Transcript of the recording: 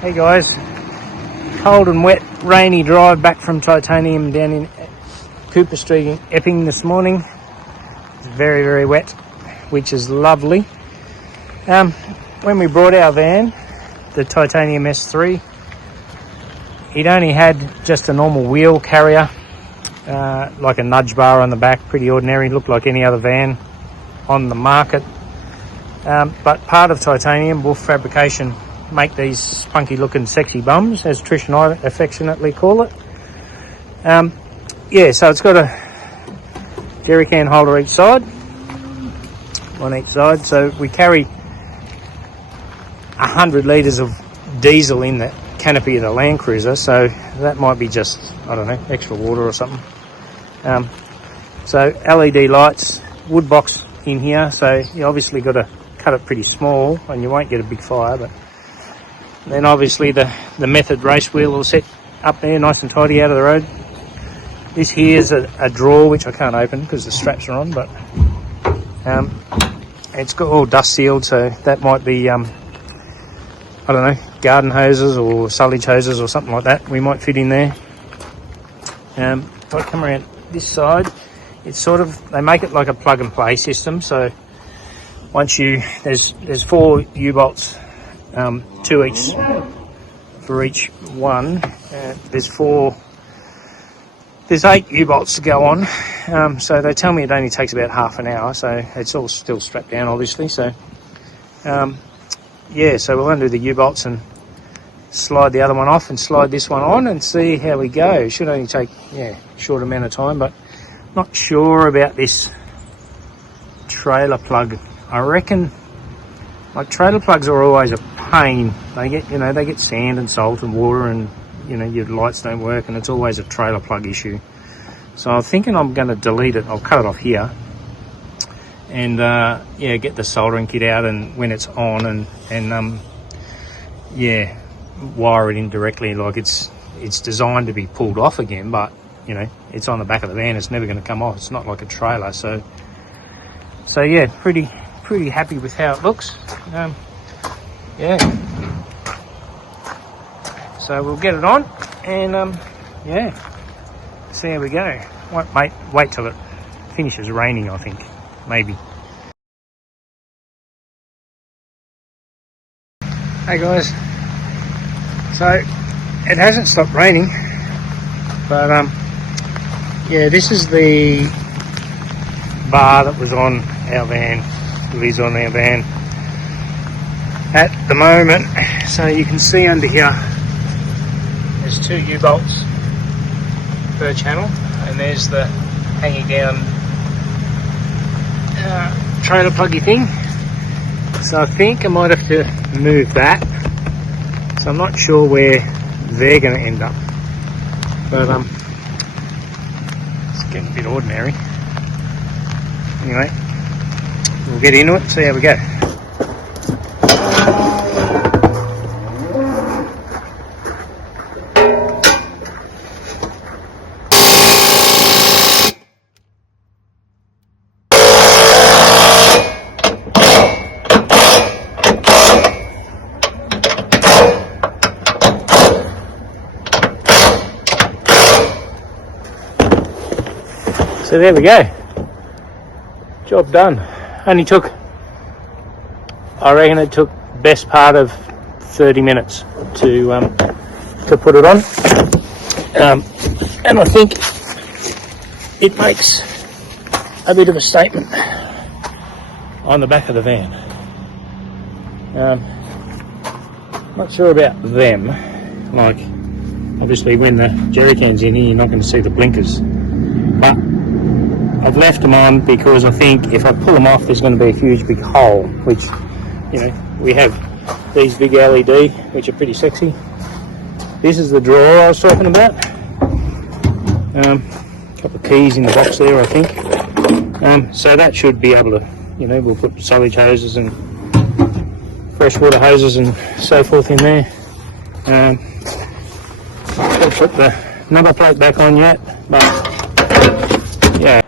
Hey guys, cold and wet, rainy drive back from Titanium down in Cooper Street in Epping this morning. It's very, very wet, which is lovely. When we brought our van, the Titanium S3, it only had just a normal wheel carrier, like a nudge bar on the back, pretty ordinary, looked like any other van on the market. But part of Titanium, Wolf Fabrication, make these spunky looking sexy bums, as Trish and I affectionately call it. Yeah, so it's got a jerry can holder each side, on each side. So we carry 100 litres of diesel in the canopy of the Land Cruiser, so that might be just, I don't know, extra water or something. So LED lights, wood box in here, so you obviously got to cut it pretty small and you won't get a big fire. But then obviously the Method race wheel will sit up there nice and tidy out of the road. This here is a drawer which I can't open because the straps are on, but it's got all dust sealed, so that might be I don't know, garden hoses or silage hoses or something like that we might fit in there. If I come around this side, it's sort of, they make it like a plug and play system. So once there's 4 U-bolts, 2 each for each one. There's 8 U-bolts to go on. So they tell me it only takes about half an hour, so it's all still strapped down obviously. So yeah, so we'll undo the U-bolts and slide the other one off and slide this one on and see how we go. It should only take, yeah, a short amount of time, but not sure about this trailer plug. I reckon, like, trailer plugs are always a pain. They get, you know, they get sand and salt and water, and, you know, your lights don't work, and it's always a trailer plug issue. So I'm thinking I'm going to delete it. I'll cut it off here and yeah, get the soldering kit out, and when it's on, and yeah, wire it in directly. Like, it's designed to be pulled off again, but you know, it's on the back of the van, it's never going to come off. It's not like a trailer. So yeah, pretty happy with how it looks. Yeah, so we'll get it on and yeah, see how we go. Wait till it finishes raining, I think, maybe. Hey guys, so it hasn't stopped raining, but yeah, this is the bar that was on our van, lids on our van at the moment. So you can see under here there's 2 U-bolts per channel, and there's the hanging down trailer pluggy thing. So I think I might have to move that, so I'm not sure where they're going to end up, but it's getting a bit ordinary. Anyway, we'll get into it, see how we go. So there we go, job done. Only took, I reckon it took best part of 30 minutes to put it on, and I think it makes a bit of a statement on the back of the van. Not sure about them, like obviously when the jerry can's in here you're not going to see the blinkers, but I've left them on because I think if I pull them off there's going to be a huge big hole, which, you know, we have these big LED which are pretty sexy. This is the drawer I was talking about. A couple of keys in the box there, I think. So that should be able to, you know, we'll put silage hoses and freshwater hoses and so forth in there. I'll put the number plate back on yet, but yeah.